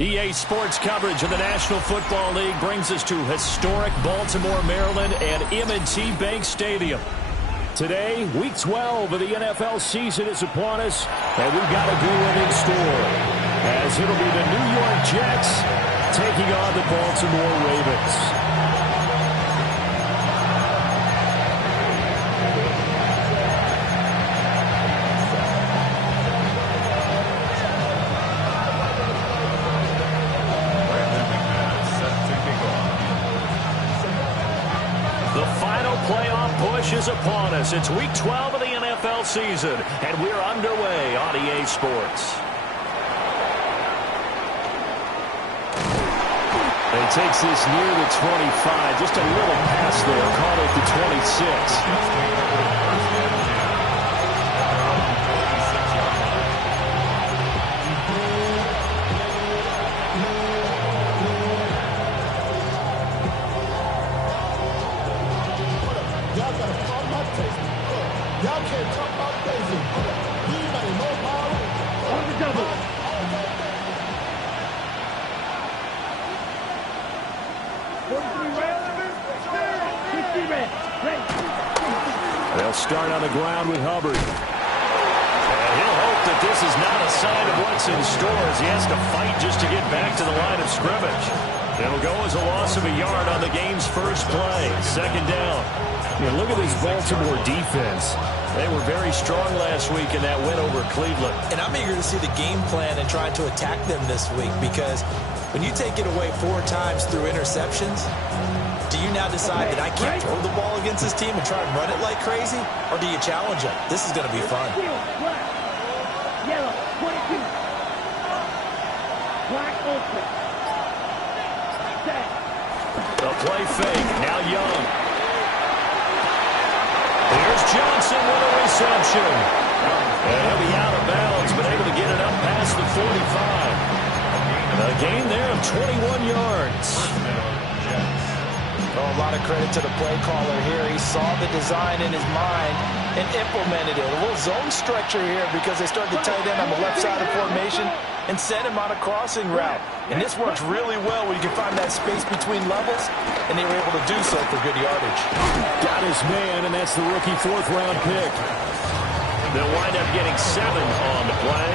EA Sports coverage of the National Football League brings us to historic Baltimore, Maryland and M&T Bank Stadium. Today, Week 12 of the NFL season is upon us, and we've got a good one in store, as it'll be the New York Jets taking on the Baltimore Ravens. Is upon us. It's Week 12 of the NFL season, and we're underway on EA Sports. And he takes this near the 25. Just a little pass there, caught at the 26. Y'all can't talk about basic. You ain't no power. On the double. They'll start on the ground with Hubbard. And he'll hope that this is not a sign of what's in store, as he has to fight just to get back to the line of scrimmage. It'll go as a loss of a yard on the game's first play. Second down. Yeah, look at this Baltimore defense. They were very strong last week in that win over Cleveland. And I'm eager to see the game plan and try to attack them this week, because when you take it away 4 times through interceptions, do you now decide that I can't throw the ball against this team and try and run it like crazy? Or do you challenge them? This is going to be fun. Yellow, 22. Black open. The play fake. Now Young. Here's Johnson with a reception. And he'll be out of bounds, but able to get it up past the 45. A gain there of 21 yards. Oh, a lot of credit to the play caller here. He saw the design in his mind and implemented it. A little zone structure here, because they started the tight end on the left side of formation and sent him on a crossing route. And this works really well when you can find that space between levels, and they were able to do so for good yardage. Got his man, and that's the rookie 4th-round pick. They'll wind up getting 7 on the play,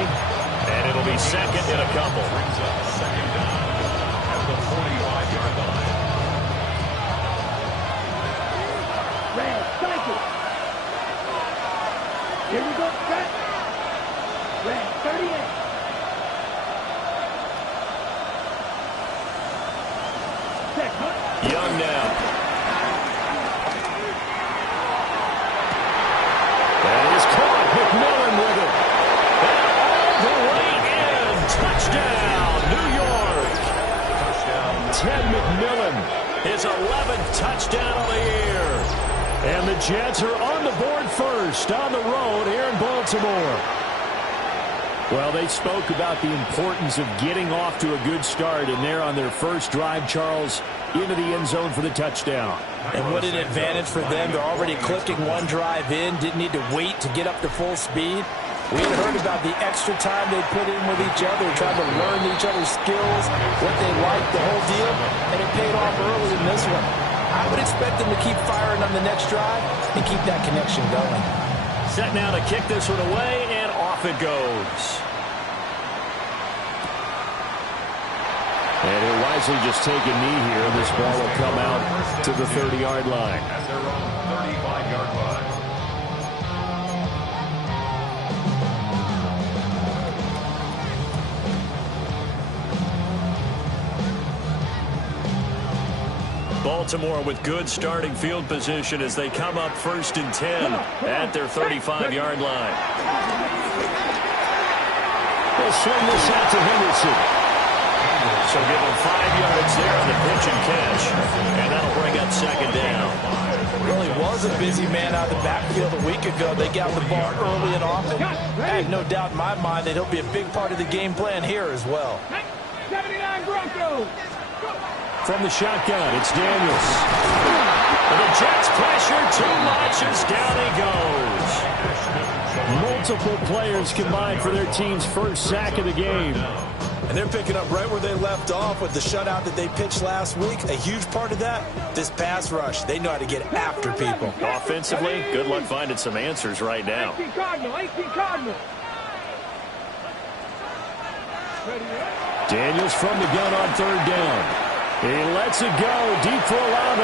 and it'll be second and a couple. Second down at the 45-yard line. Red, cycle. Here we go, cut. Red, 38. Young now. That is caught. McMillan with it. And all the way in. Touchdown, New York. Ted McMillan, his 11th touchdown of the year. And the Jets are on the board first on the road here in Baltimore. Well, they spoke about the importance of getting off to a good start, and they're on their first drive, Charles, into the end zone for the touchdown. And what an advantage for them. They're already clicking one drive in, didn't need to wait to get up to full speed. We had heard about the extra time they put in with each other, trying to learn each other's skills, what they liked, the whole deal, and it paid off early in this one. I would expect them to keep firing on the next drive and keep that connection going. Set now to kick this one away, and off it goes. And he'll wisely just take a knee here. This ball will come out to the 30-yard line. At their own 35-yard line. Baltimore with good starting field position as they come up 1st and 10 at their 35-yard line. will swing this out to Henderson. So give him 5 yards there on the pitch and catch. And that'll bring up second down. Really was a busy man out of the backfield a week ago. They got the ball early and often. I have no doubt in my mind that he'll be a big part of the game plan here as well. 79 Broncos. From the shotgun, it's Daniels. And the Jets pressure too much as down he goes. Multiple players combined for their team's first sack of the game. And they're picking up right where they left off with the shutout that they pitched last week. A huge part of that, this pass rush. They know how to get after people. Offensively, good luck finding some answers right now. 18 Cardinal. Daniels from the gun on third down. He lets it go deep for 11.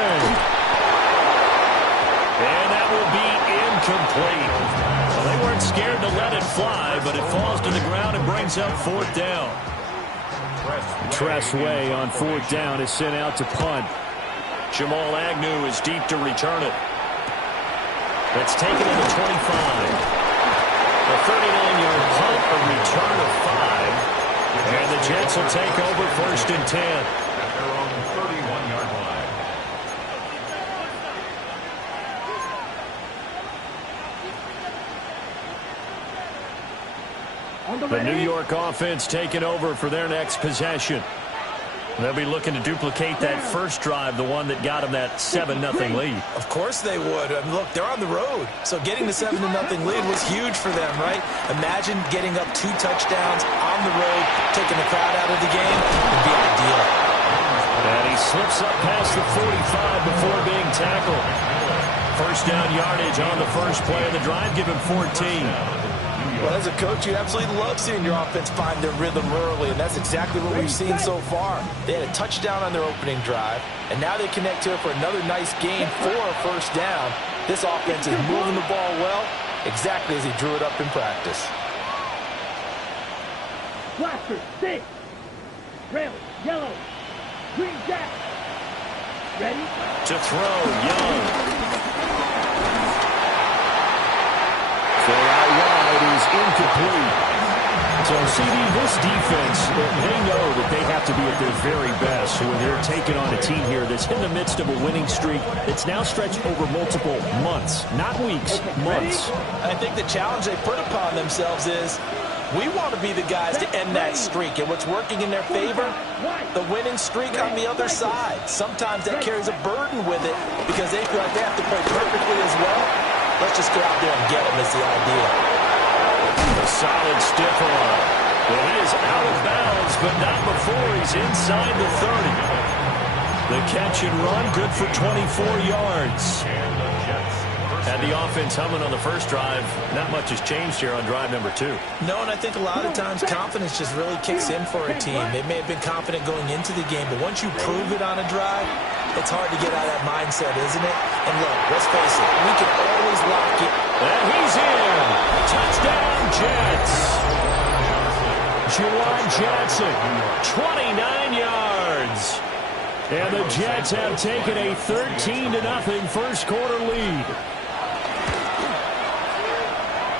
And that will be incomplete. Well, they weren't scared to let it fly, but it falls to the ground and brings up fourth down. Tress Way on fourth down is sent out to punt. Jamal Agnew is deep to return it. That's taken to the 25. A 39-yard punt, a return of 5. And the Jets will take over first and 10. At their own 31-yard line. The New York offense taking over for their next possession. They'll be looking to duplicate that first drive, the one that got them that 7-0 lead. Of course they would. I mean, look, they're on the road. So getting the 7-0 lead was huge for them, right? Imagine getting up 2 touchdowns on the road, taking the crowd out of the game. Would be ideal. And he slips up past the 45 before being tackled. First down yardage on the first play of the drive. Give him 14. Well, as a coach, you absolutely love seeing your offense find their rhythm early, and that's exactly what we've seen so far. They had a touchdown on their opening drive, and now they connect to it for another nice gain for a first down. This offense is moving the ball well, exactly as he drew it up in practice. Blaster, 6. Red, yellow, green jack. Ready? To throw, Young. Out wide is incomplete. So, CD, this defense, they know that they have to be at their very best when they're taking on a team here that's in the midst of a winning streak that's now stretched over multiple months, not weeks, months. I think the challenge they put upon themselves is we want to be the guys to end that streak. And what's working in their favor? The winning streak on the other side. Sometimes that carries a burden with it because they feel like they have to play perfectly as well. Let's just go out there and get him is the idea. A solid stiff arm. Well, he is out of bounds, but not before he's inside the 30. The catch and run, good for 24 yards. Had the offense humming on the first drive. Not much has changed here on drive number 2. No, and I think a lot of times confidence just really kicks in for a team. They may have been confident going into the game, but once you prove it on a drive, it's hard to get out of that mindset, isn't it? And look, let's face it, we can always lock it. And he's in. Touchdown, Jets. Juwan Johnson, 29 yards. And the Jets have taken a 13-0 first quarter lead.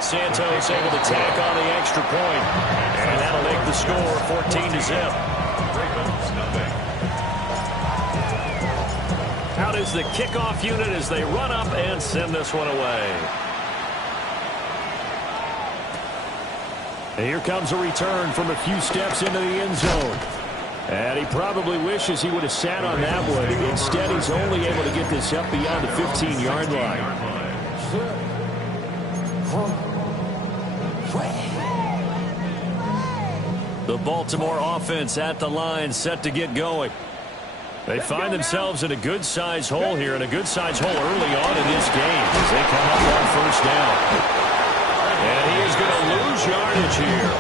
Santos able to tack on the extra point. And that'll make the score 14-0. Out is the kickoff unit as they run up and send this one away. And here comes a return from a few steps into the end zone. And he probably wishes he would have sat on that one. Instead, he's only able to get this up beyond the 15-yard line. The Baltimore offense at the line, set to get going. They find themselves in a good-sized hole here, and a good-sized hole early on in this game as they come up on first down. And he is going to lose yardage here.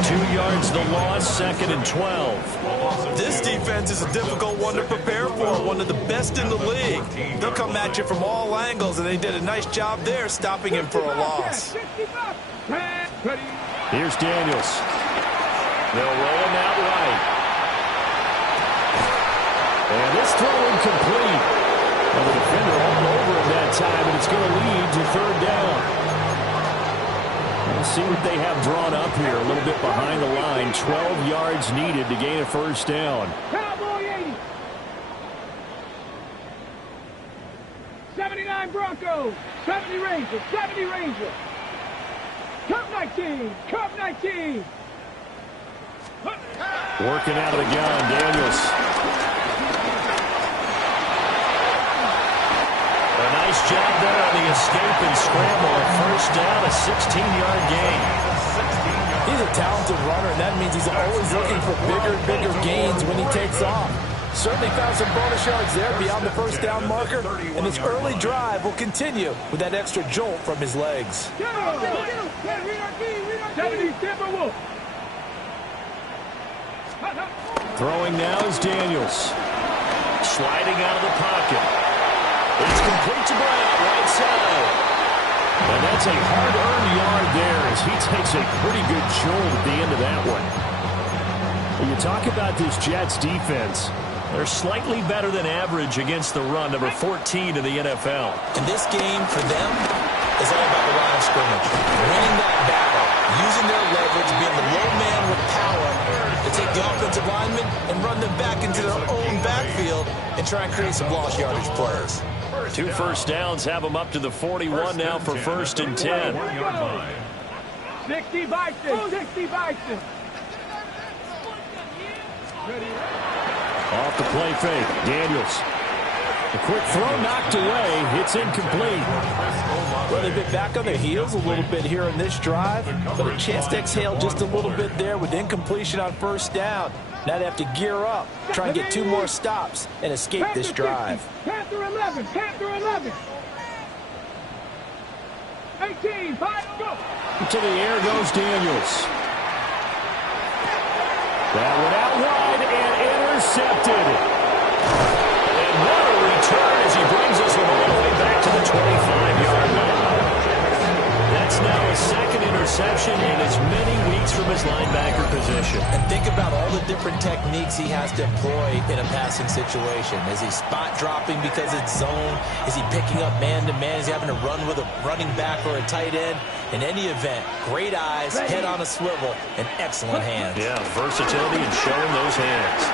2 yards the loss, second and 12. This defense is a difficult one to prepare for, one of the best in the league. They'll come at you from all angles, and they did a nice job there stopping him for a loss. Here's Daniels. They'll roll him out right. And this throw incomplete. Well, the defender all over him that time, and it's going to lead to third down. Let's see what they have drawn up here. A little bit behind the line. 12 yards needed to gain a first down. Cowboy 80. 79 Broncos. 70 Rangers. 70 Rangers. Cup 19. Cup 19. Working out of the gun, Daniels. A nice job there on the escape and scramble. A first down, a 16-yard gain. He's a talented runner, and that means he's always looking for bigger and bigger gains when he takes off. Certainly found some bonus yards there beyond the first down marker, and his early drive will continue with that extra jolt from his legs. 70 Timberwolves. Throwing now is Daniels. Sliding out of the pocket. It's complete to Brown, right side. And that's a hard-earned yard there as he takes a pretty good jolt at the end of that one. When you talk about this Jets defense, they're slightly better than average against the run, number 14 in the NFL. And this game for them is all about the line of scrimmage. Winning that battle, using their leverage, being the low man with power to take the offensive linemen and run them back into their own backfield and try and create some lost yardage plays. 2 first downs have them up to the 41 now for first and 10. 60 Bison. 60 Bison. Off the play fake, Daniels. A quick throw knocked away. It's incomplete. Well, they've been back on their heels a little bit here in this drive, but a chance to exhale just a little bit there with incompletion on first down. Now they have to gear up, try and get 2 more stops, and escape this drive. Panther 11. Panther 11. 18. 5. Go. To the air goes Daniels. That one out wide and intercepted. And what a return as he brings us all the way back to the 25-yard line. That's now his second interception in as many weeks from his linebacker position. And think about all the different techniques he has to employ in a passing situation. Is he spot dropping because it's zone? Is he picking up man-to-man? Is he having to run with a running back or a tight end? In any event, great eyes, head on a swivel, and excellent hands. Yeah, versatility and showing those hands.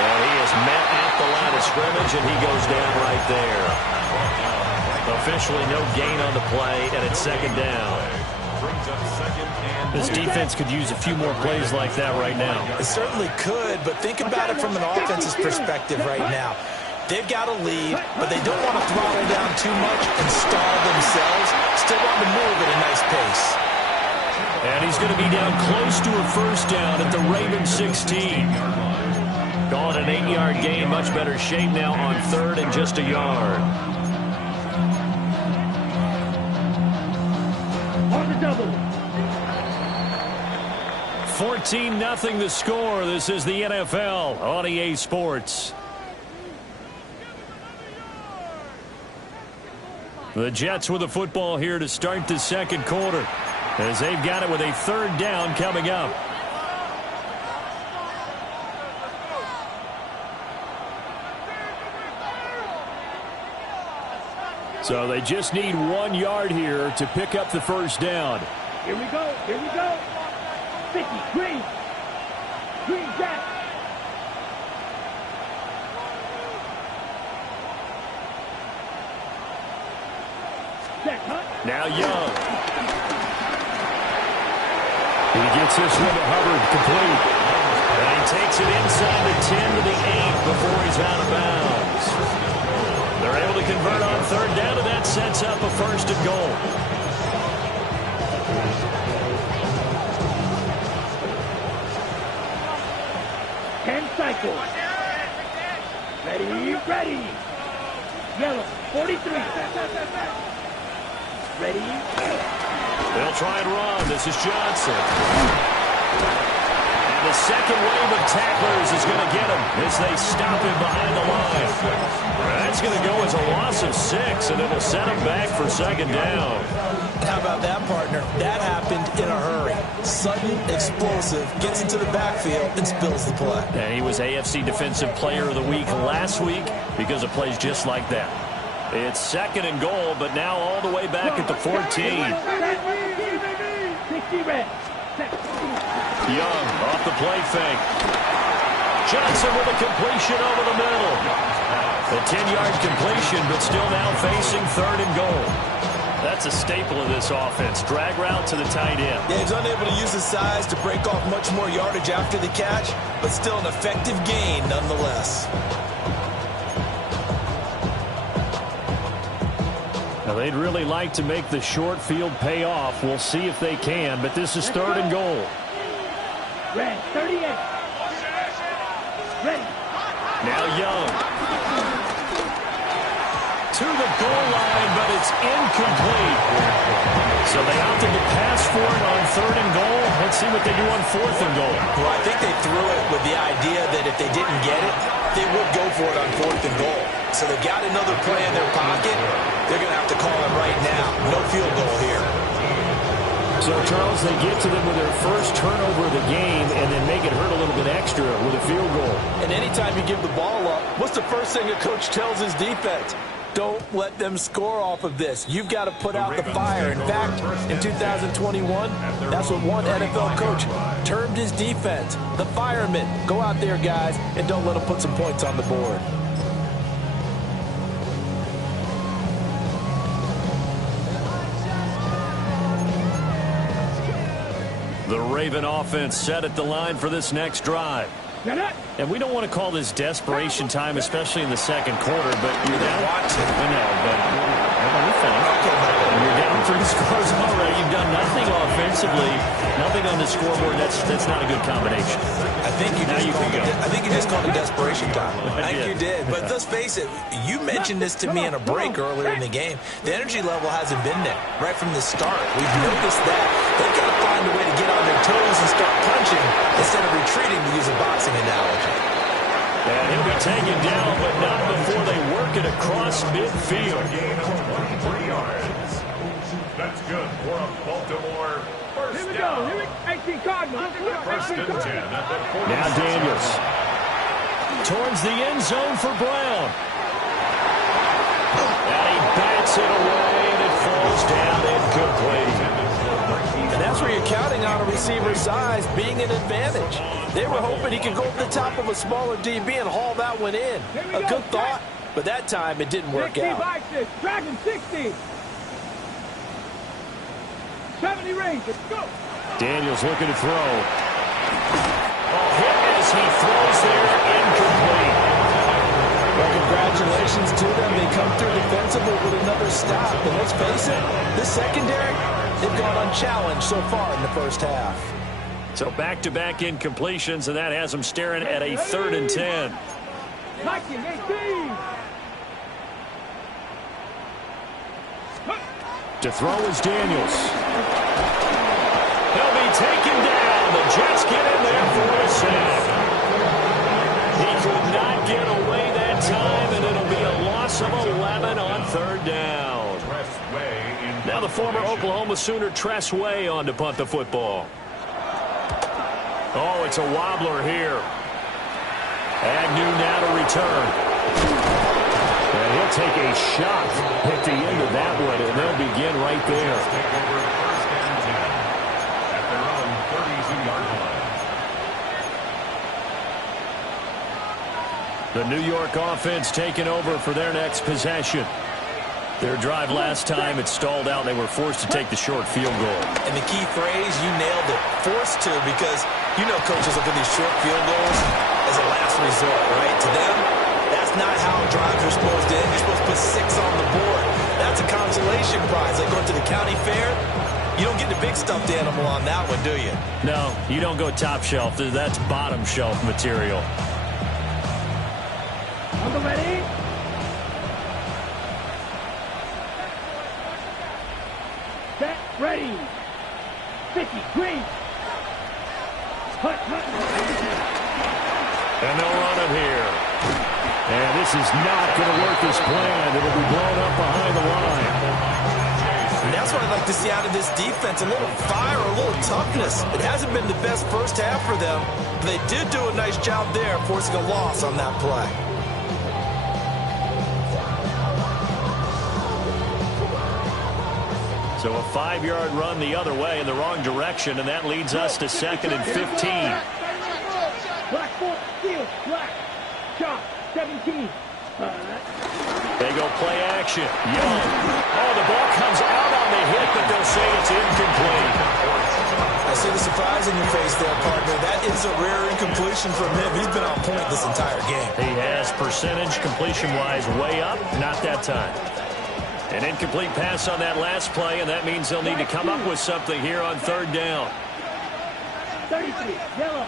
And he is met at the line of scrimmage, and he goes down right there. Officially no gain on the play, and it's second down. This defense could use a few more plays like that right now. It certainly could, but think about it from an offense's perspective right now. They've got a lead, but they don't want to throttle down too much and stall themselves. Still want to move at a nice pace. And he's going to be down close to a first down at the Ravens 16. Calling an 8-yard gain, much better shape now on third and just a yard. On the double. 14-0 the score. This is the NFL on EA Sports. The Jets with the football here to start the second quarter, as they've got it with a third down coming up. So they just need 1 yard here to pick up the first down. Here we go. Here we go. 50. Green. Green Jack. Now Young. He gets this one to Hubbard, complete. And he takes it inside the 10 to the 8 before he's out of bounds. They're able to convert on third down, and that sets up a first and goal. Cycle. Ready, ready. Yellow, 43. Ready. They'll try and run. This is Johnson. And the second wave of tacklers is going to get him as they stop him behind the line. That's going to go as a loss of 6, and it'll set him back for second down. How about that, partner? That happened in a hurry. Sudden, explosive, gets into the backfield, and spills the play. And he was AFC Defensive Player of the Week last week because of plays just like that. It's 2nd and goal, but now all the way back at the 14. 60 red. Young off the play fake. Johnson with a completion over the middle. A 10-yard completion, but still now facing 3rd and goal. That's a staple of this offense. Drag route to the tight end. Yeah, he's unable to use his size to break off much more yardage after the catch, but still an effective gain nonetheless. Now, they'd really like to make the short field pay off. We'll see if they can, but this is 3rd and goal. Red, 38. Ready. Now Young. To the goal line, but it's incomplete. So they opted to pass for it on 3rd and goal. Let's see what they do on 4th and goal. Well, I think they threw it with the idea that if they didn't get it, they would go for it on 4th and goal. So they've got another play in their pocket. They're going to have to call it right now. No field goal here. So, Charles, they get to them with their first turnover of the game and then make it hurt a little bit extra with a field goal. And anytime you give the ball up, what's the first thing a coach tells his defense? Don't let them score off of this. You've got to put out the fire. In fact, in 2021, that's what one NFL coach termed his defense. The firemen. Go out there, guys, and don't let them put some points on the board. The Raven offense set at the line for this next drive. And we don't want to call this desperation time, especially in the 2nd quarter, but you're down. I know, but you're down 3 scores already. You've done nothing offensively, nothing on the scoreboard. That's not a good combination. I think you just called it desperation time. I think you did. But let's face it, you mentioned this to me in a break earlier in the game. The energy level hasn't been there right from the start. We've noticed that. They've got to find a way to get on their toes and start punching instead of retreating, to use a boxing analogy. And he'll be taken down, but not before they work it across midfield. That's good for a Baltimore first Here we down. go. Here we 18 Cardinals. First and 10 at the 46. Now Daniels. Towards the end zone for Brown. And he bats it away, and it falls down incomplete. And that's where you're counting on a receiver's size being an advantage. They were hoping he could go over the top of a smaller DB and haul that one in. A good thought, but that time it didn't work out. Dragon 60. 70 Rangers. Go. Daniels looking to throw. Hit as he throws there, incomplete. Well, congratulations to them. They come through defensively with another stop. And let's face it, this secondary, they've gone unchallenged so far in the first half. So back-to-back incompletions, and that has them staring at a 3rd and 10. Viking 18. To throw is Daniels. He'll be taken down. The Jets get in there for a sack. He could not get away that time, and it'll be a loss of 11 on 3rd down. Now the former Oklahoma Sooner Tress Way on to punt the football. Oh, it's a wobbler here. Agnew now to return. And he'll take a shot at the end of that one, and they'll begin right there. Take over 1st and 10 at their own 32-yard line. The New York offense taking over for their next possession. Their drive last time, it stalled out. They were forced to take the short field goal. And the key phrase, you nailed it, forced to, because you know coaches look at these short field goals as a last resort, right? To them, that's not how drives are supposed to end. You're supposed to put 6 on the board. That's a consolation prize. Like going to the county fair, you don't get the big stuffed animal on that one, do you? No, you don't go top shelf. That's bottom shelf material. Number ready. Set, ready. 50, green. Hut. And they'll run it here. And this is not going to work as planned. It'll be blown up behind the line. And that's what I'd like to see out of this defense. A little fire, a little toughness. It hasn't been the best first half for them, but they did do a nice job there forcing a loss on that play. So a 5-yard run the other way in the wrong direction, and that leads us to 2nd and 15. Black foot, steal, black. Chop, 17. They go play action. Young. Oh, the ball comes out on the hit, but they'll say it's incomplete. I see the surprise in your face there, partner. That is a rare incompletion from him. He's been on point this entire game. He has percentage completion-wise way up. Not that time. An incomplete pass on that last play, and that means they'll need to come up with something here on 3rd down. 33, yellow.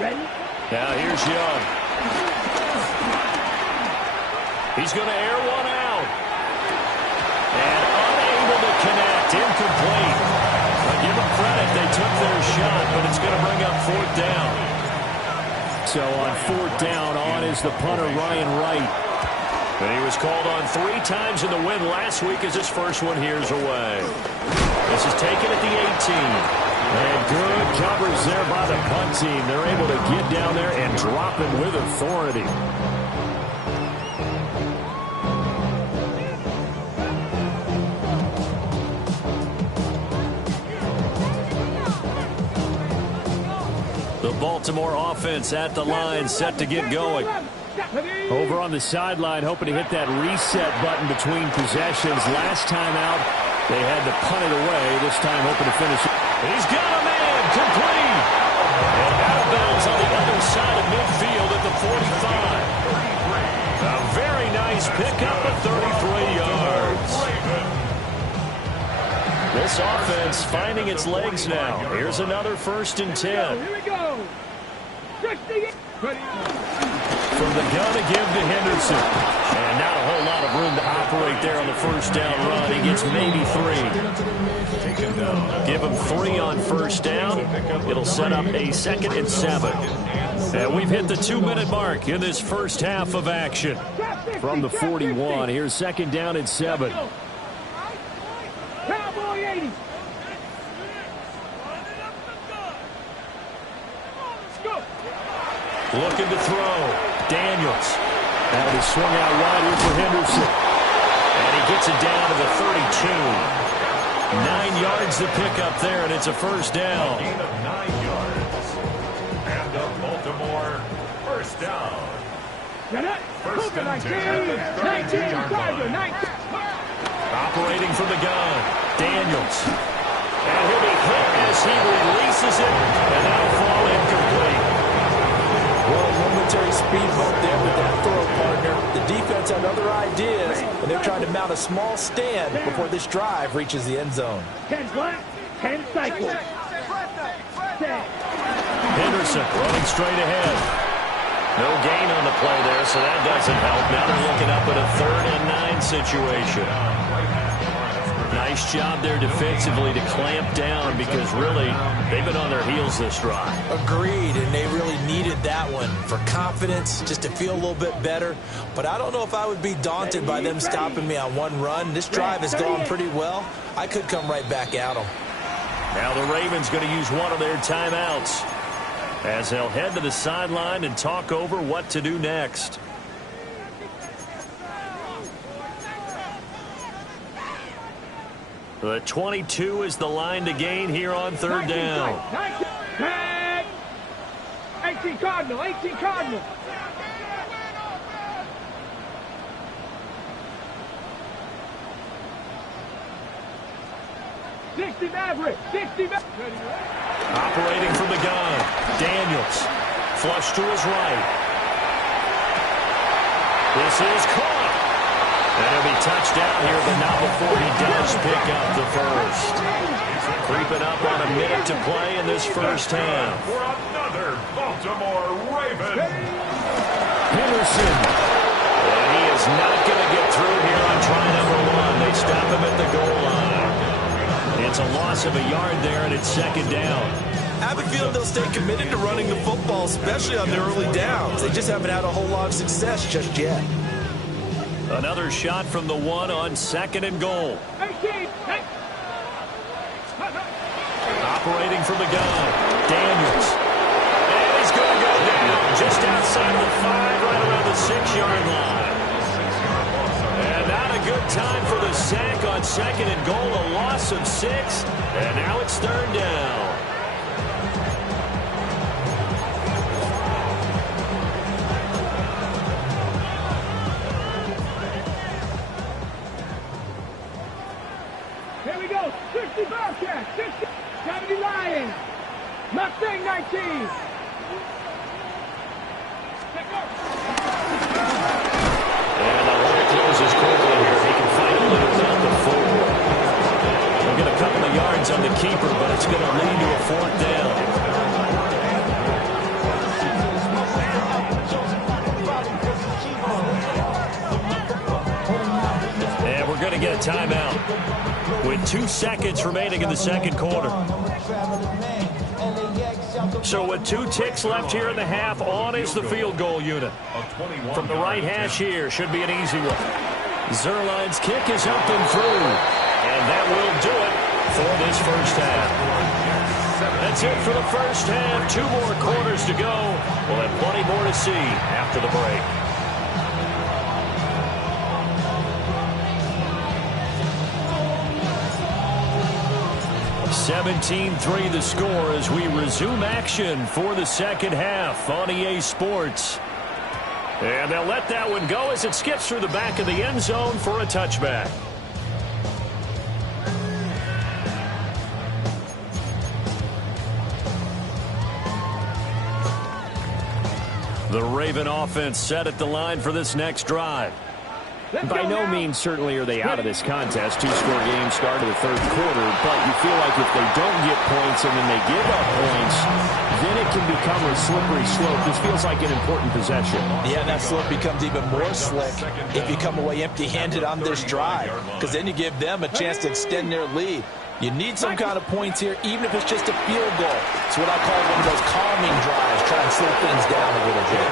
Ready? Now here's Young. He's going to air one out. And unable to connect. Incomplete. I'll give them credit. They took their shot, but it's going to bring up 4th down. So on 4th down, on is the punter, Ryan Wright. And he was called on 3 times in the win last week as his first one here's away. This is taken at the 18. And good coverage there by the punt team. They're able to get down there and drop him with authority. The Baltimore offense at the line, set to get going. Over on the sideline, hoping to hit that reset button between possessions. Last time out, they had to punt it away. This time, hoping to finish it. He's got a man, complete. And out of bounds on the other side of midfield at the 45. A very nice pickup of 33 yards. This offense finding its legs now. Here's another 1st and 10. Here we go. 60. From the gun to give to Henderson. And not a whole lot of room to operate there on the 1st down run. He gets maybe 3. Give him 3 on 1st down. It'll set up a 2nd and 7. And we've hit the 2-minute mark in this first half of action. From the 41, here's 2nd down and 7. Cowboy 80. Looking to throw. Daniels. That is swung out wide here for Henderson. And he gets it down to the 32. 9 yards to pick up there, and it's a 1st down. Gain of 9 yards. And the Baltimore 1st down. 1st and 10. 19, Tiger, 19. Operating from the gun. Daniels. And he'll be hit as he releases it, and that'll fall incomplete. Well, momentary speed bump there with that throw, partner. The defense had other ideas, and they're trying to mount a small stand before this drive reaches the end zone. 10 black, 10 cycle. 10. Henderson running straight ahead. No gain on the play there, so that doesn't help. Now they're looking up at a 3rd and 9 situation. Nice job there defensively to clamp down because really they've been on their heels this drive. Agreed, and they really needed that one for confidence, just to feel a little bit better. But I don't know if I would be daunted by them stopping me on one run. This drive has gone pretty well. I could come right back at them. Now the Ravens going to use one of their timeouts as they'll head to the sideline and talk over what to do next. The 22 is the line to gain here on 3rd down. 18 Cardinal, 18 Cardinal. Maverick, 60 Maverick. Operating from the gun. Daniels. Flush to his right. This is caught. And he'll be touched down here, but not before he does pick up the 1st. Creeping up on a minute to play in this first half. For another Baltimore Raven. Henderson. And he is not going to get through here on try number 1. They stop him at the goal line. It's a loss of a yard there, and it's 2nd down. I have a feeling they'll stay committed to running the football, especially on their early downs. They just haven't had a whole lot of success just yet. Another shot from the 1 on 2nd and goal. 18. operating from the gun. Daniels. And he's going to go down just outside of the 5, right around the 6-yard line. And not a good time for the sack on 2nd and goal, a loss of 6. And now it's 3rd down. Here we go. 60 Bobcats. 60. 70 Lions. Mustang 19. And the line closes quickly here. He can find a little down the 4. We'll get a couple of yards on the keeper, but it's going to lead to a 4th down. And we're going to get a timeout with 2 seconds remaining in the 2nd quarter. So with 2 ticks left here in the half, on is the field goal unit. From the right hash here, should be an easy one. Zuerlein's kick is up and through. And that will do it for this first half. That's it for the first half. 2 more quarters to go. We'll have plenty more to see after the break. 17-3 the score as we resume action for the 2nd half on EA Sports. And they'll let that one go as it skips through the back of the end zone for a touchback. The Raven offense set at the line for this next drive. By no means certainly are they out of this contest. 2-score game start of the 3rd quarter, but you feel like if they don't get points and then they give up points, then it can become a slippery slope. This feels like an important possession. Yeah, that slope becomes even more slick if you come away empty-handed on this drive, because then you give them a chance to extend their lead. You need some kind of points here, even if it's just a field goal. It's what I call one of those calming drives, try and slow things down a little bit.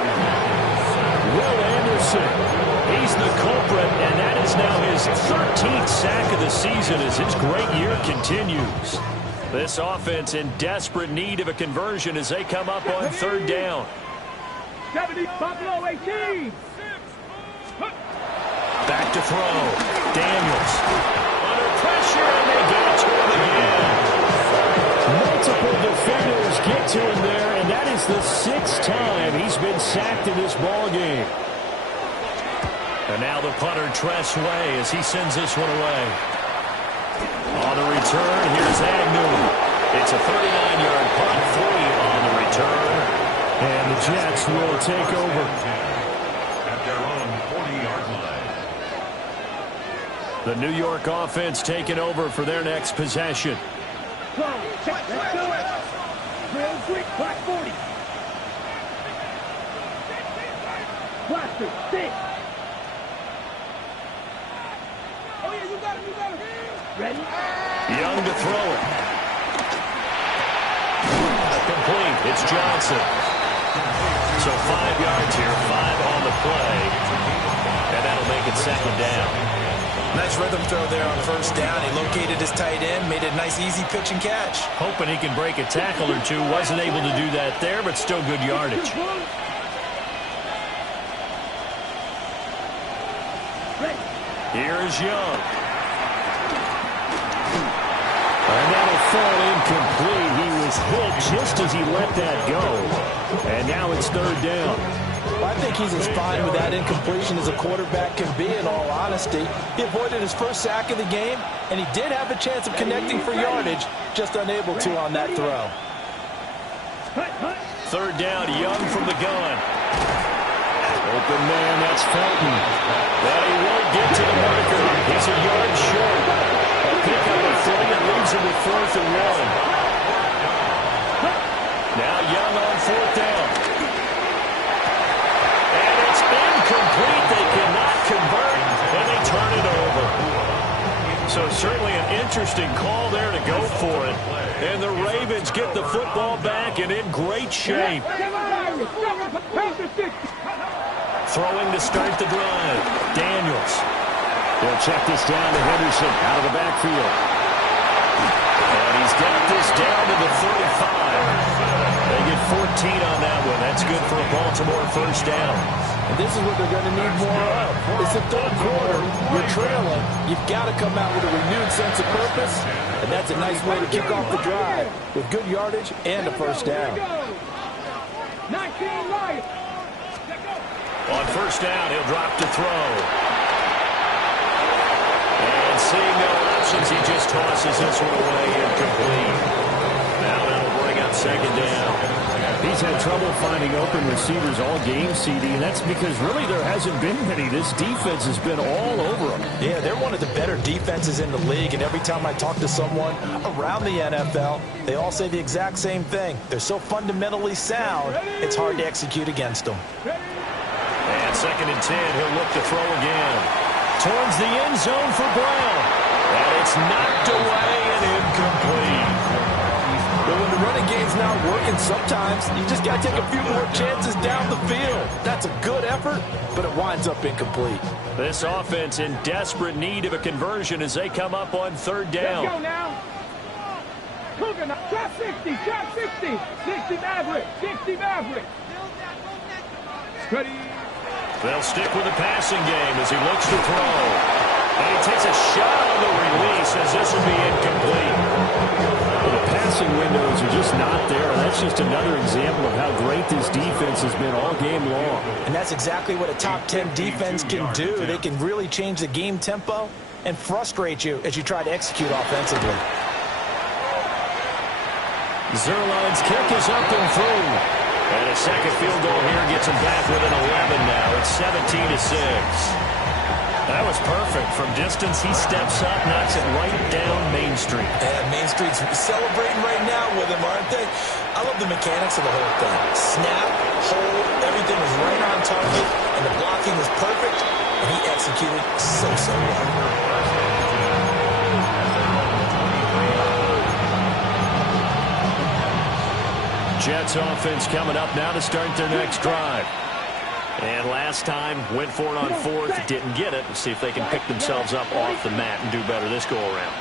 Will Anderson. He's the culprit, and that is now his 13th sack of the season as his great year continues. This offense in desperate need of a conversion as they come up on 3rd down. 70 Buffalo 18. Back to throw. Daniels. Under pressure, and they get to him again. Multiple defenders get to him there, and that is the 6th time he's been sacked in this ballgame. And now the punter, Tress Way, as he sends this one away. On the return, here's Agnew. It's a 39-yard punt, 3 on the return. And the Jets will take over. At their own 40-yard line. The New York offense taking over for their next possession. Let's do it. Real quick, black 40. Blaster, stick. Ready? Young to throw it. Complete. It's Johnson. So 5 yards here, 5 on the play. And that'll make it 2nd down. Nice rhythm throw there on 1st down. He located his tight end, made it a nice, easy pitch and catch. Hoping he can break a tackle or two. Wasn't able to do that there, but still good yardage. Here's Young. And that'll fall incomplete. He was hit just as he let that go. And now it's 3rd down. Well, I think he's as fine with that incompletion as a quarterback can be, in all honesty. He avoided his first sack of the game, and he did have a chance of connecting for yardage, just unable to on that throw. 3rd down, Young from the gun. Open man, that's Felton. But he won't get to the marker. He's a yard short. A pickup of 3 that leaves him with 4th and 1. Now Young on 4th down. And it's incomplete. They cannot convert, and they turn it over. So certainly an interesting call there to go for it. And the Ravens get the football back and in great shape. Throwing to start the drive. Daniels. They'll check this down to Henderson out of the backfield. And he's He's got this down to the 35. They get 14 on that one. That's good for a Baltimore first down. And this is what they're going to need more of. It's the third quarter. You're trailing. You've got to come out with a renewed sense of purpose. And that's a nice way to kick off the drive with good yardage and a first down. 19 right. On first down, he'll drop to throw. And seeing no options, he just tosses this one away incomplete. Now that'll bring up second down. He's had trouble finding open receivers all game, CD, and that's because really there hasn't been many. This defense has been all over them. Yeah, they're one of the better defenses in the league, and every time I talk to someone around the NFL, they all say the exact same thing. They're so fundamentally sound, it's hard to execute against them. And second and 10, he'll look to throw again. Towards the end zone for Brown. And it's knocked away and incomplete. But when the running game's not working, sometimes you just got to take a few more chances down the field. That's a good effort, but it winds up incomplete. This offense in desperate need of a conversion as they come up on third down. Let's go now. Cougar, try 60, try 60. 60 Maverick, 60 Maverick. Ready. They'll stick with the passing game as he looks to throw. And he takes a shot on the release as this will be incomplete. Well, the passing windows are just not there. That's just another example of how great this defense has been all game long. And that's exactly what a top 10 defense can do. They can really change the game tempo and frustrate you as you try to execute offensively. Zuerlein's kick is up and through. And a second field goal here gets him back with an 11 now. It's 17-6. That was perfect. From distance, he steps up, knocks it right down Main Street. And Main Street's celebrating right now with him, aren't they? I love the mechanics of the whole thing. Snap, hold, everything was right on target, and the blocking was perfect, and he executed so well. Jets offense coming up now to start their next drive. And last time, went for it on fourth, didn't get it. Let's see if they can pick themselves up off the mat and do better this go-around.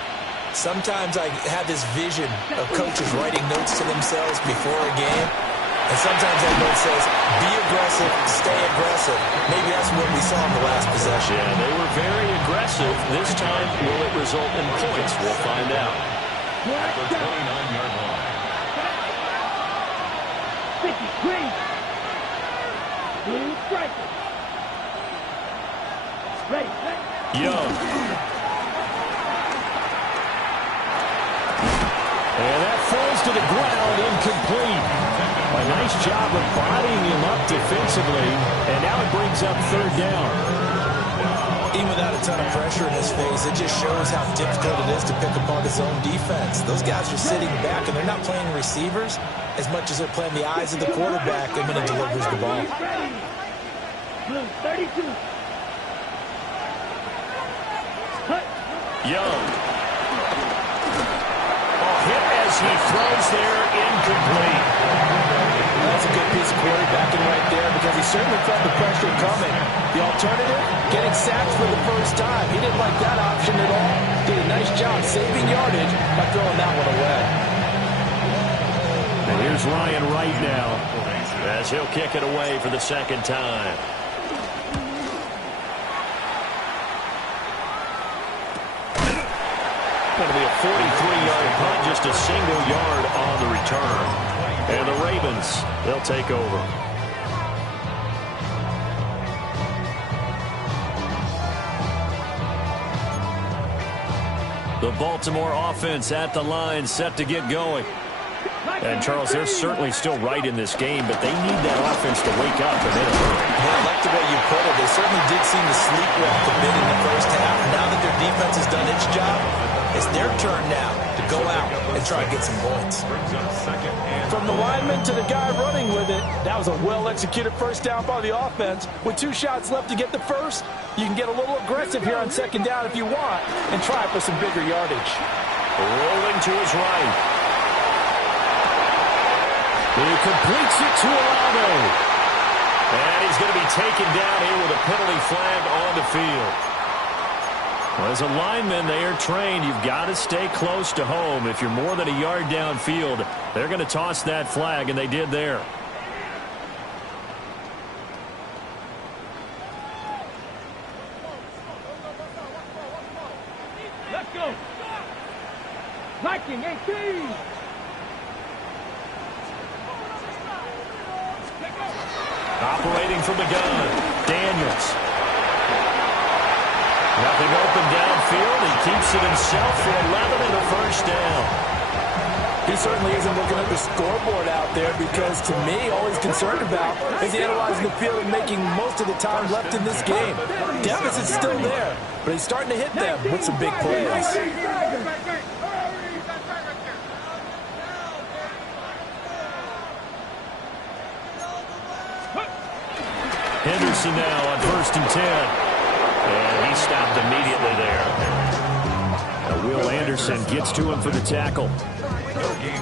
Sometimes I have this vision of coaches writing notes to themselves before a game. And sometimes that note says, be aggressive, stay aggressive. Maybe that's what we saw in the last possession. Yeah, they were very aggressive. This time, will it result in points? We'll find out. At the 29-yard line. Green. Blue striker. Ready. Young. And that falls to the ground, incomplete. A nice job of bodying him up defensively, and now it brings up third down. Even without a ton of pressure in his face, it just shows how difficult it is to pick apart his own defense. Those guys are sitting back, and they're not playing receivers as much as they're playing the eyes of the quarterback and when he delivers the ball. Blue 32. Young. Hit as he throws there, incomplete. That's a good piece of quarterbacking right there because he certainly felt the pressure coming. The alternative, getting sacked for the first time. He didn't like that option at all. Did a nice job saving yardage by throwing that one away. And here's Ryan Wright now as he'll kick it away for the second time. Going to be a 43-yard punt, just a single yard on the return. And the Ravens, they'll take over. The Baltimore offense at the line, set to get going. And, Charles, they're certainly still right in this game, but they need that offense to wake up and in a hurry. Yeah, I like the way you put it. They certainly did seem to sleepwalk a bit in the first half. Now that their defense has done its job, it's their turn now to go out and try and get some points. From the lineman to the guy running with it, that was a well-executed first down by the offense. With 2 shots left to get the first, you can get a little aggressive here on second down if you want and try for some bigger yardage. Rolling to his right. He completes it to Olave. And he's going to be taken down here with a penalty flag on the field. Well, as a lineman, they are trained. You've got to stay close to home. If you're more than a yard downfield, they're going to toss that flag, and they did there. Let's go. Viking 18. Operating from the gun, Daniels. Nothing open downfield. He keeps it himself for 11 and a first down. He certainly isn't looking at the scoreboard out there because, to me, all he's concerned about is analyzing the field and making most of the time left in this game. Deficit's still there, but he's starting to hit them with some big plays. Henderson now on 1st and 10. And he stopped immediately there. Now Will Anderson gets to him for the tackle.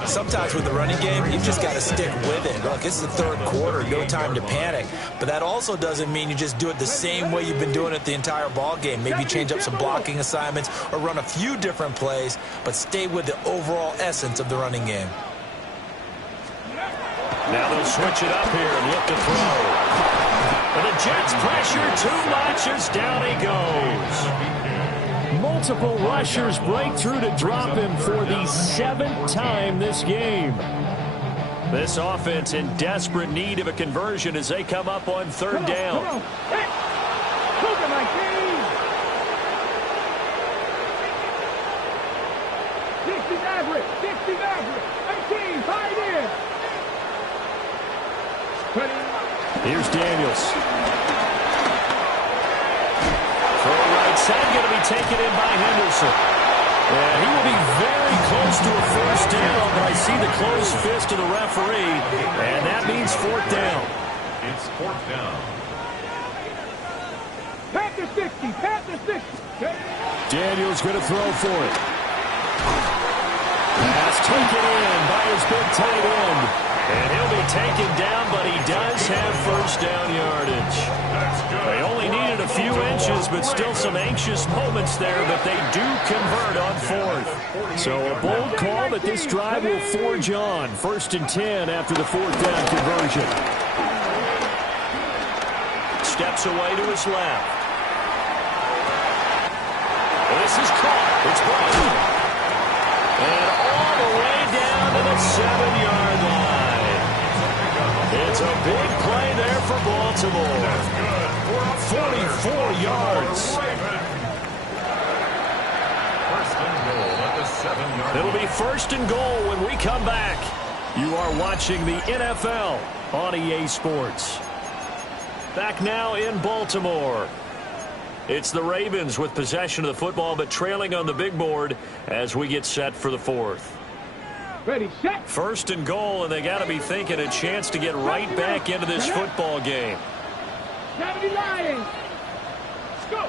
Sometimes with the running game, you've just got to stick with it. Look, this is the third quarter, no time to panic. But that also doesn't mean you just do it the same way you've been doing it the entire ball game. Maybe change up some blocking assignments or run a few different plays, but stay with the overall essence of the running game. Now they'll switch it up here and look to throw. And the Jets pressure too much as down he goes. Multiple rushers break through to drop him for the 7th time this game. This offense in desperate need of a conversion as they come up on 3rd down. Come on. Cougar 19. 60 average. 18, tied in. Here's Daniels. Throw right side, going to be taken in by Henderson. And he will be very close to a first down, but I see the closed fist of the referee, and that means 4th down. It's 4th down. Panther 60. Daniels going to throw for it. Pass taken in by his big tight end. And he'll be taken down, but he does have first down yardage. They only needed a few inches, but still some anxious moments there, but they do convert on 4th. So a bold call, but this drive will forge on. 1st and 10 after the 4th down conversion. Steps away to his left. This is caught. It's brought. And all the way down to the 7-yard line. It's a big play there for Baltimore. 44 yards. It'll be 1st and goal when we come back. You are watching the NFL on EA Sports. Back now in Baltimore. It's the Ravens with possession of the football, but trailing on the big board as we get set for the 4th. Ready, set. 1st and goal, and they got to be thinking a chance to get right back into this football game. 70 Lions. Let's go.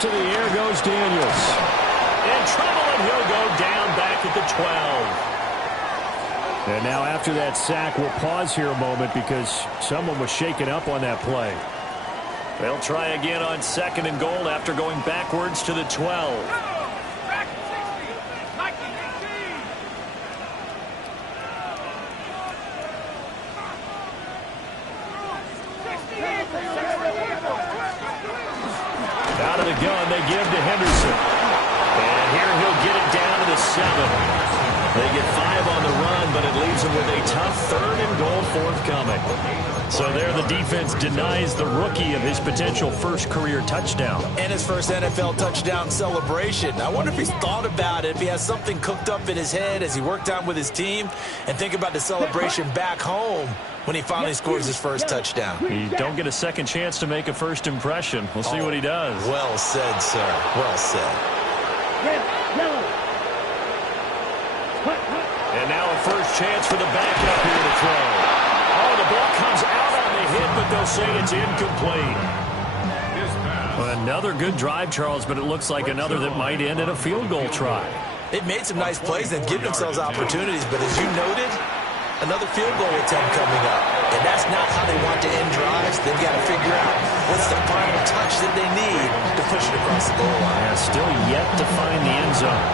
To the air goes Daniels. In trouble, and he'll go down back at the 12. And now after that sack, we'll pause here a moment because someone was shaken up on that play. They'll try again on 2nd and goal after going backwards to the 12. Out of the gun, they give to Henderson. And here he'll get it down to the 7. They get 5 on the run, but it leaves them with a tough 3rd and goal forthcoming. So there the defense denies the rookie of his potential first career touchdown. And his first NFL touchdown celebration. I wonder if he's thought about it, if he has something cooked up in his head as he worked out with his team, and think about the celebration back home when he finally scores his first touchdown. You don't get a second chance to make a first impression. We'll see what he does. Well said, sir. Well said. And now a first chance for the backup here to throw. Oh, the ball comes out on the hit, but they'll say it's incomplete. Well, another good drive, Charles, but it looks like another that might end in a field goal try. They've made some nice plays and given themselves opportunities, but as you noted, another field goal attempt coming up. And that's not how they want to end drives. They've got to figure out what's the final touch that they need to push it across the goal line. Yeah, still yet to find the end zone.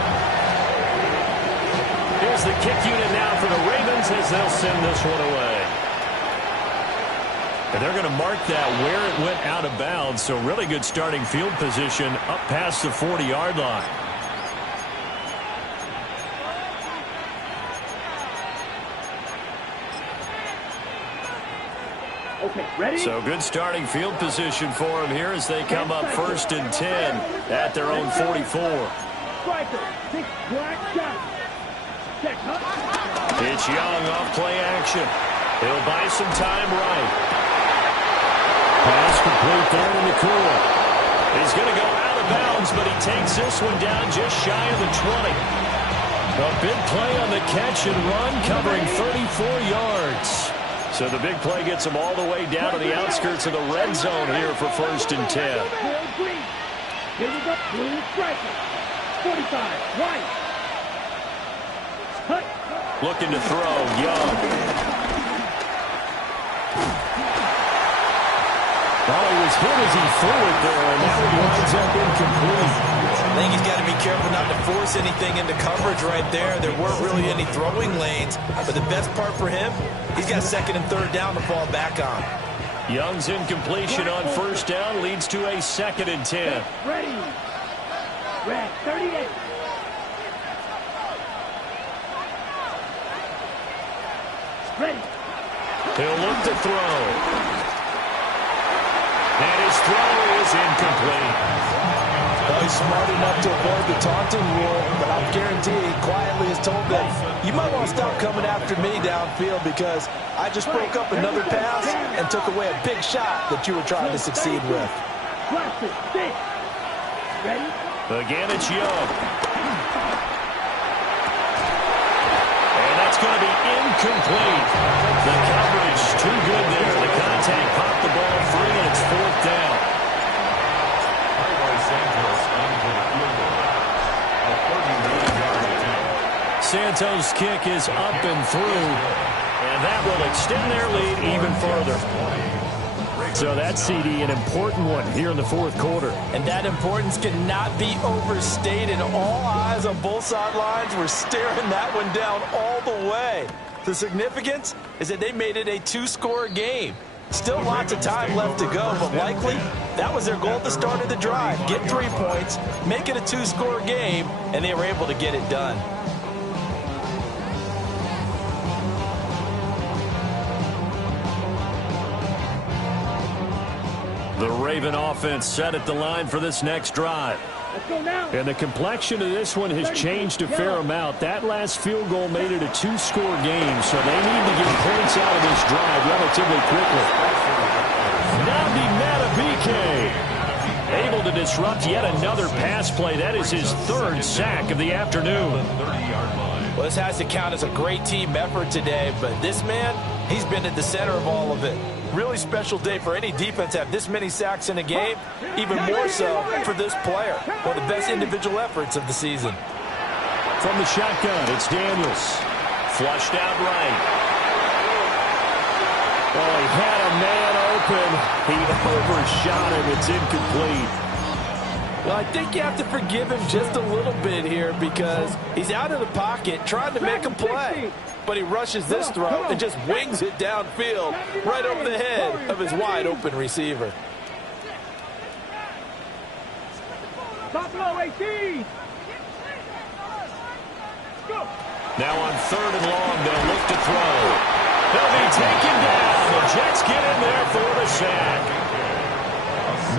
Here's the kick unit now for the Ravens as they'll send this one away. And they're going to mark that where it went out of bounds, so really good starting field position up past the 40-yard line. Okay, ready? So good starting field position for them here as they come up 1st and 10 at their own 44. Striker, six black shots. Check, huh? It's Young off play action. He'll buy some time right. Pass complete there in the cool. He's going to go out of bounds, but he takes this one down just shy of the 20. A big play on the catch and run, covering 34 yards. So the big play gets him all the way down to the outskirts of the red zone here for 1st and 10. Here we go, blue striker. 45, right. Cut. Looking to throw, Young. Well, he was hit as he threw it there, and that one winds up incomplete. I think he's got to be careful not to force anything into coverage right there. There weren't really any throwing lanes, but the best part for him, he's got 2nd and 3rd down to fall back on. Young's incompletion on 1st down leads to a 2nd and 10. Ready. Red, 38. Ready. He'll look to throw. And his throw is incomplete. Well, he's smart enough to avoid the taunting rule, but I'll guarantee he quietly has told them, you might want to stop coming after me downfield because I just broke up another pass and took away a big shot that you were trying to succeed with. Ready? Again, it's Young. And that's going to be incomplete. The coverage too good there. The contact popped the ball free, and it's 4th down. Santos' kick is up and through, and that will extend their lead even further. So that CD, an important one here in the 4th quarter. And that importance cannot be overstated. All eyes on both sidelines were staring that one down all the way. The significance is that they made it a 2-score game. Still lots of time left to go, but likely that was their goal at the start of the drive. Get 3 points, make it a 2-score game, and they were able to get it done. The Raven offense set at the line for this next drive. Let's go now. And the complexion of this one has changed a fair amount. That last field goal made it a 2-score game, so they need to get points out of this drive relatively quickly. Nnamdi Madubuike able to disrupt yet another pass play. That is his 3rd sack of the afternoon. Well, this has to count as a great team effort today, but this man, he's been at the center of all of it. Really special day for any defense to have this many sacks in a game, even more so for this player. One of the best individual efforts of the season. From the shotgun, it's Daniels. Flushed out right. Oh, he had a man open. He overshot him. It's incomplete. Well, I think you have to forgive him just a little bit here because he's out of the pocket trying to make a play. But he rushes this throw and just wings it downfield right over the head of his wide-open receiver. Top low, 18. Go. Now on 3rd and long, they'll look to throw. He'll be taken down. The Jets get in there for the sack.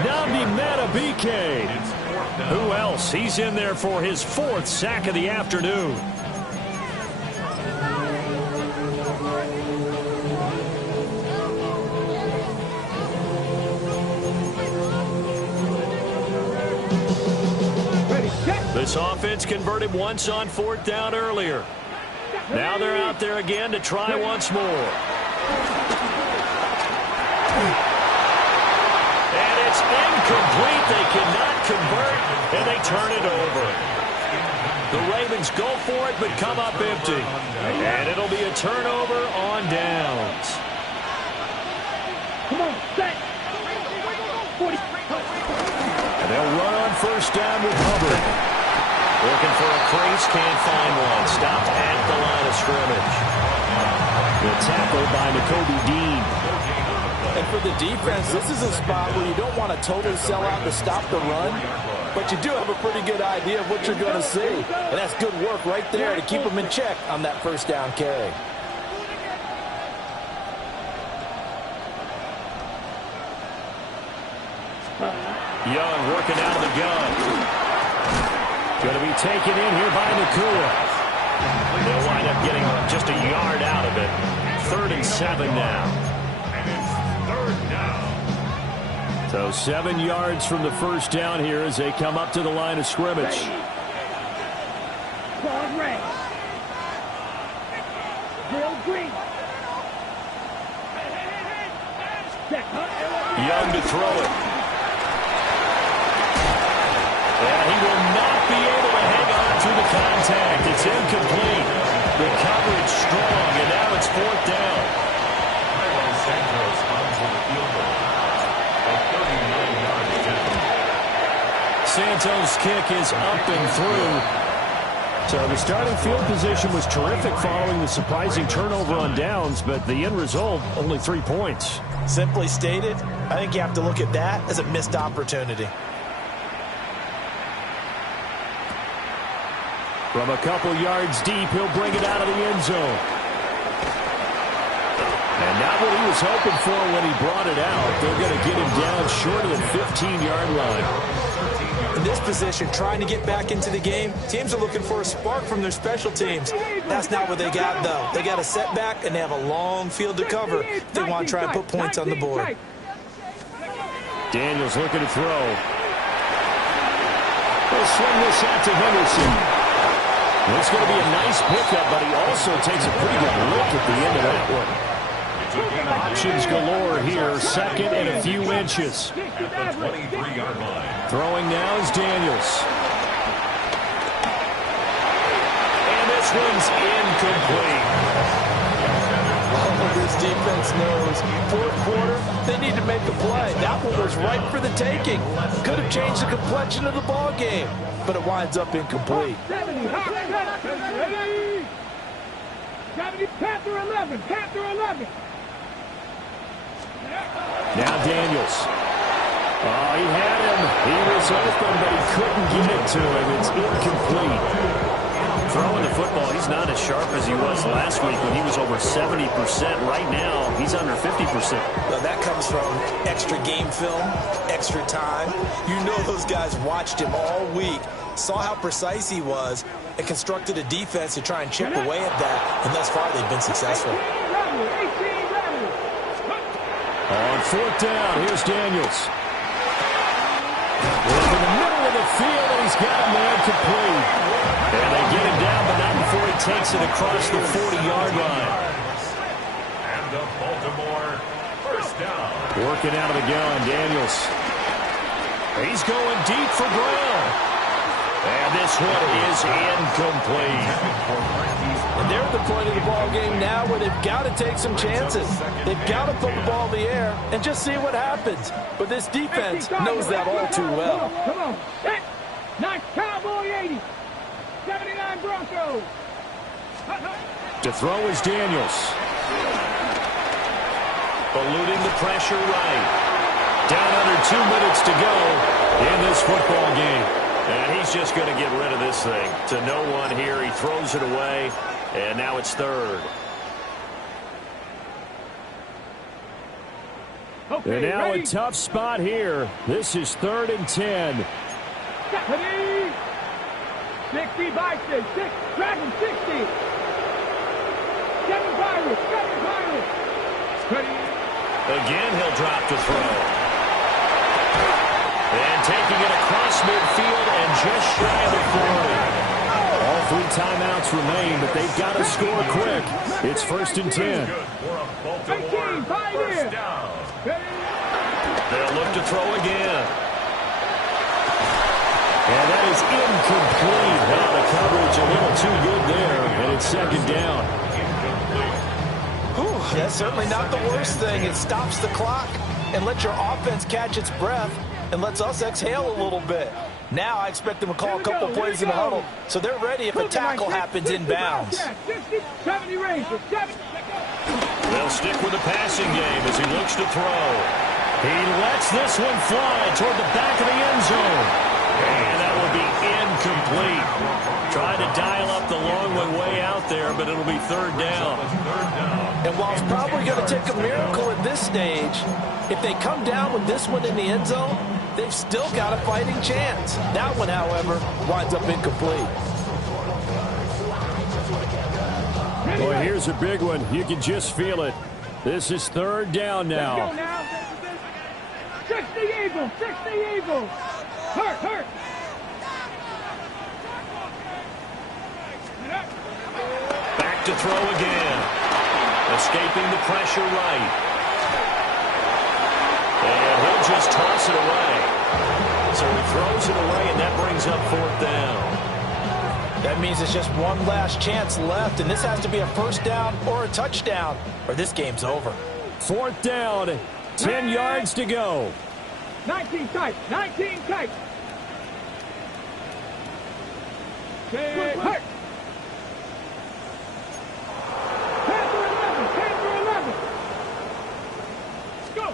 Nnamdi Madubuike. Who else? He's in there for his 4th sack of the afternoon. This offense converted once on 4th down earlier. Now they're out there again to try once more. And it's incomplete. They cannot convert, and they turn it over. The Ravens go for it, but come up empty. And it'll be a turnover on downs. Come on, set. 40. And they'll run on first down with Hubbard. Looking for a crease, can't find one. Stopped at the line of scrimmage. The tackle by Nakobe Dean. And for the defense, this is a spot where you don't want to totally sell out to stop the run, but you do have a pretty good idea of what you're going to see. And that's good work right there to keep them in check on that first down carry. Young working out of the gun. Going to be taken in here by Nacua. They'll wind up getting just a yard out of it. 3rd and 7 now. And it's 3rd down. So 7 yards from the first down here as they come up to the line of scrimmage. Claude Ray. Bill Green. Young to throw it. And he will not be able to hang on through the contact. It's incomplete. The coverage strong, and now it's 4th down. Milan Santos onto the field goal. A 39-yard attempt. Santos' kick is up and through. So the starting field position was terrific following the surprising turnover on downs, but the end result, only 3 points. Simply stated, I think you have to look at that as a missed opportunity. From a couple yards deep, he'll bring it out of the end zone. And not what he was hoping for when he brought it out. They're going to get him down short of the 15-yard line. In this position, trying to get back into the game, teams are looking for a spark from their special teams. That's not what they got, though. They got a setback, and they have a long field to cover if they want to try and put points on the board. Daniels looking to throw. They'll swing this out to Henderson. It's going to be a nice pickup, but he also takes a pretty good look at the end of that one. Options galore here. 2nd and a few inches. At the 23-yard line. Throwing now is Daniels. And this one's incomplete. Oh, this defense knows 4th quarter, they need to make a play. That one was right for the taking. Could have changed the complexion of the ball game, but it winds up incomplete. 70, Panther 11, Panther 11. Now Daniels. Oh, he had him. He was open, but he couldn't get it to him. It's incomplete. Throwing the football, he's not as sharp as he was last week when he was over 70%. Right now, he's under 50%. Well, that comes from extra game film, extra time. You know those guys watched him all week, saw how precise he was, and constructed a defense to try and chip away at that, and thus far they've been successful. On 4th down, here's Daniels. Look in the middle of the field, and he's got him there complete. And they get him down, but not before he takes it across the 40-yard line. And the Baltimore 1st down. Working out of the gun, Daniels. He's going deep for Brown. And this one is incomplete. And they're at the point of the ball game now where they've got to take some chances. They've got to put the ball in the air and just see what happens. But this defense knows that all too well. Come on. Nice Cowboy 80. 79 Broncos. To throw is Daniels. Eluding the pressure right. Down under 2 minutes to go in this football game. And he's just going to get rid of this thing. To no one here. He throws it away. And now it's 3rd. Okay, and now ready? a tough spot here. This is 3rd and 10. 60 Vikings, 6, Dragon 60. 7 Pirates, 7 Pirates. Again, he'll drop to throw. And taking it across midfield and just shy of the 40. All 3 timeouts remain, but they've got to score quick. It's 1st and 10. Good for a Baltimore 1st down. They'll look to throw again. And that is incomplete. Now the coverage a little too good there, and it's second down. Whew, that's certainly not the worst thing. It stops the clock and lets your offense catch its breath and lets us exhale a little bit. Now I expect them to call a couple plays in the huddle, so they're ready if a tackle happens inbounds. 60, 70 ranges, 70. They'll stick with the passing game as he looks to throw. He lets this one fly toward the back of the end zone. And that will be incomplete. Tried to dial up the long one way out there, but it'll be third down. And while it's probably going to take a miracle at this stage, if they come down with this one in the end zone, they've still got a fighting chance. That one, however, winds up incomplete. Well, here's a big one. You can just feel it. This is third down now. Let's go now. 60 Eagles, 60 Eagles. Hurt. Back to throw again. Escaping the pressure right. And he'll just toss it away. So he throws it away, and that brings up fourth down. That means it's just one last chance left, and this has to be a first down or a touchdown, or this game's over. Fourth down, 10 yards to go. 19 tight, 19 tight. Hurt. 10 for 11. Let's go.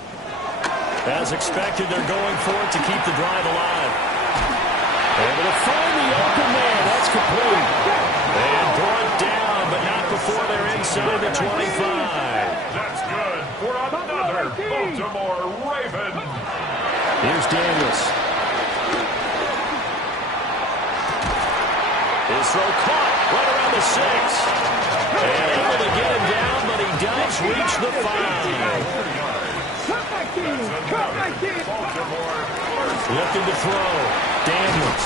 As expected, they're going for it to keep the drive alive. Able to find the open man. That's complete. And brought down, but not before they're inside the 25. That's good for another Baltimore Raven. Here's Daniels. His throw caught right around the 6. And able to get him down, but he does reach the 5. Looking to throw. Daniels.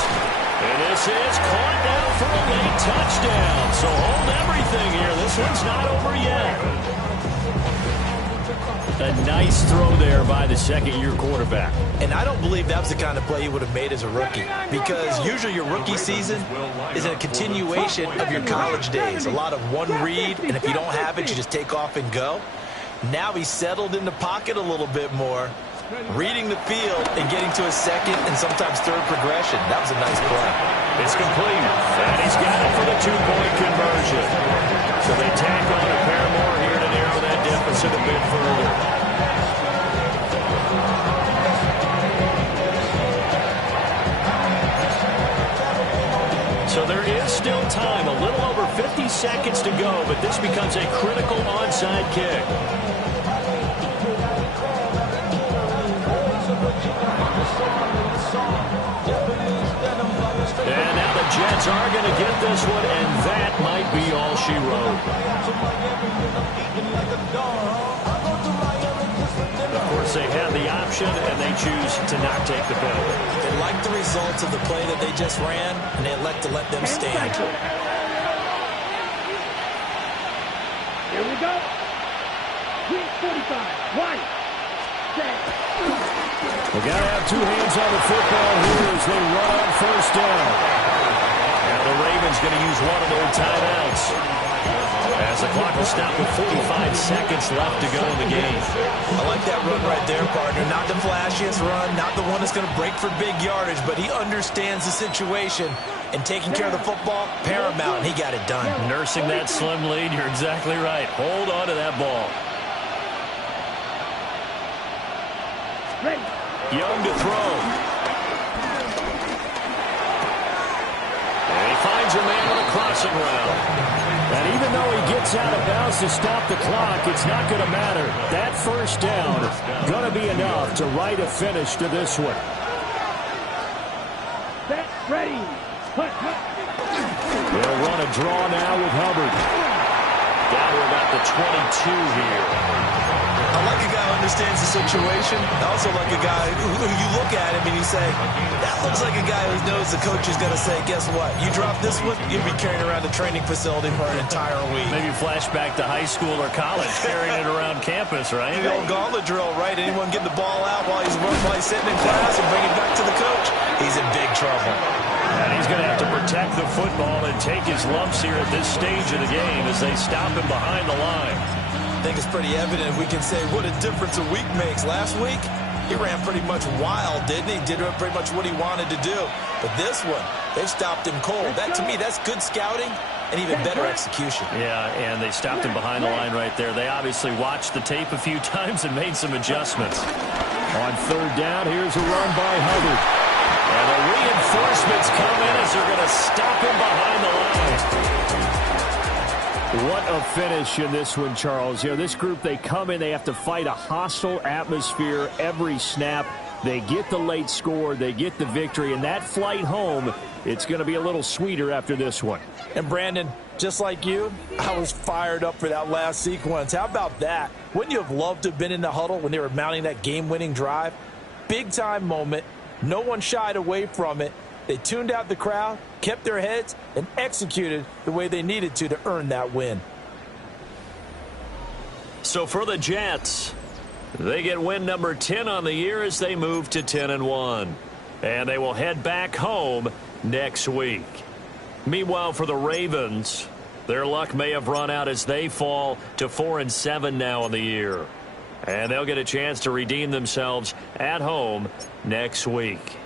And this is caught now for a late touchdown. So hold everything here. This one's not over yet. A nice throw there by the second-year quarterback. And I don't believe that was the kind of play he would have made as a rookie, because usually your rookie season is a continuation of your college days. A lot of one read, and if you don't have it, you just take off and go. Now he's settled in the pocket a little bit more, reading the field and getting to a second and sometimes third progression. That was a nice play. It's complete, and he's got it for the two-point conversion. So they tack on a pair more here to narrow that deficit a bit further. So there is still time, a little over 50 seconds to go, but this becomes a critical onside kick. And now the Jets are going to get this one, and that might be all she wrote. Of course, they have the option, and they choose to not take the penalty. They like the results of the play that they just ran, and they elect to let them stand. Here we go. 45. White. They got to have two hands on the football here as they run on first down. Now the Ravens going to use one of their timeouts as the clock will stop with 45 seconds left to go in the game. I like that run right there, partner. Not the flashiest run, not the one that's going to break for big yardage, but he understands the situation, and taking care of the football, paramount, and he got it done. Nursing that slim lead, you're exactly right. Hold on to that ball. Young to throw. And he finds a man on a crossing route. And even though he gets out of bounds to stop the clock, it's not going to matter. That first down going to be enough to write a finish to this one. Set, ready. They'll run a draw now with Hubbard. Down to about the 22 here. I like a guy who understands the situation. I also like a guy who you look at him and you say, that looks like a guy who knows the coach is going to say, guess what? You drop this one, you'll be carrying around the training facility for an entire week. Maybe flashback to high school or college, carrying it around campus, right? The old gauntlet drill, right? Anyone get the ball out while he's sitting in class and bring it back to the coach? He's in big trouble. going to have to protect the football and take his lumps here at this stage of the game as they stop him behind the line. I think it's pretty evident. We can say what a difference a week makes. Last week, he ran pretty much wild, didn't he? Did pretty much what he wanted to do. But this one, they stopped him cold. That, to me, that's good scouting and even better execution. Yeah, and they stopped him behind the line right there. They obviously watched the tape a few times and made some adjustments. On third down, here's a run by Hubbard. And the reinforcements come in as they're going to stop him behind the line. What a finish in this one, Charles. You know, this group, they come in, they have to fight a hostile atmosphere every snap. They get the late score, they get the victory, and that flight home, it's going to be a little sweeter after this one. And Brandon, just like you, I was fired up for that last sequence. How about that? Wouldn't you have loved to have been in the huddle when they were mounting that game-winning drive? Big-time moment. No one shied away from it. They tuned out the crowd, kept their heads, and executed the way they needed to earn that win. So for the Jets, they get win number 10 on the year as they move to 10-1. And they will head back home next week. Meanwhile, for the Ravens, their luck may have run out as they fall to 4-7 now on the year. And they'll get a chance to redeem themselves at home next week.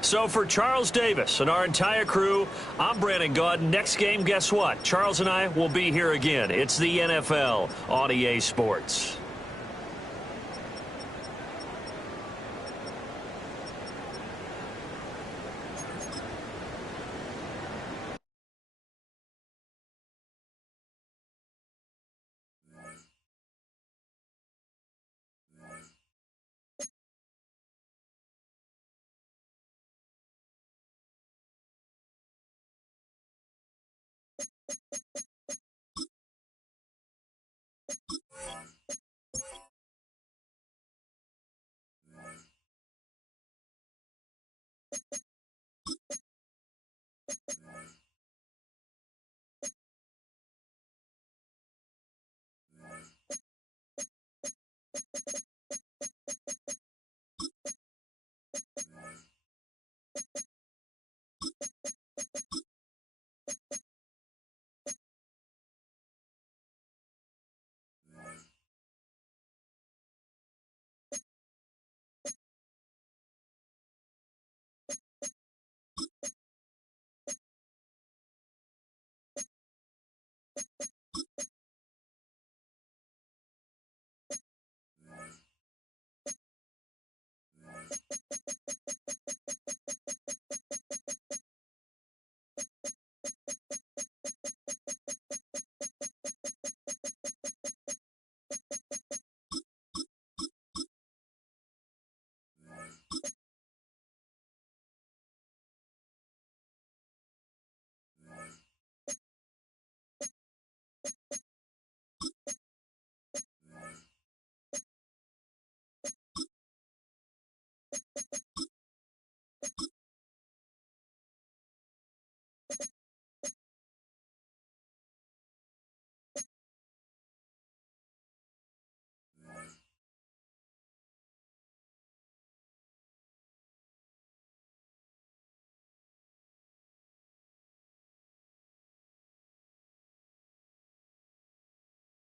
So for Charles Davis and our entire crew, I'm Brandon Gaudin. Next game, guess what? Charles and I will be here again. It's the NFL on EA Sports.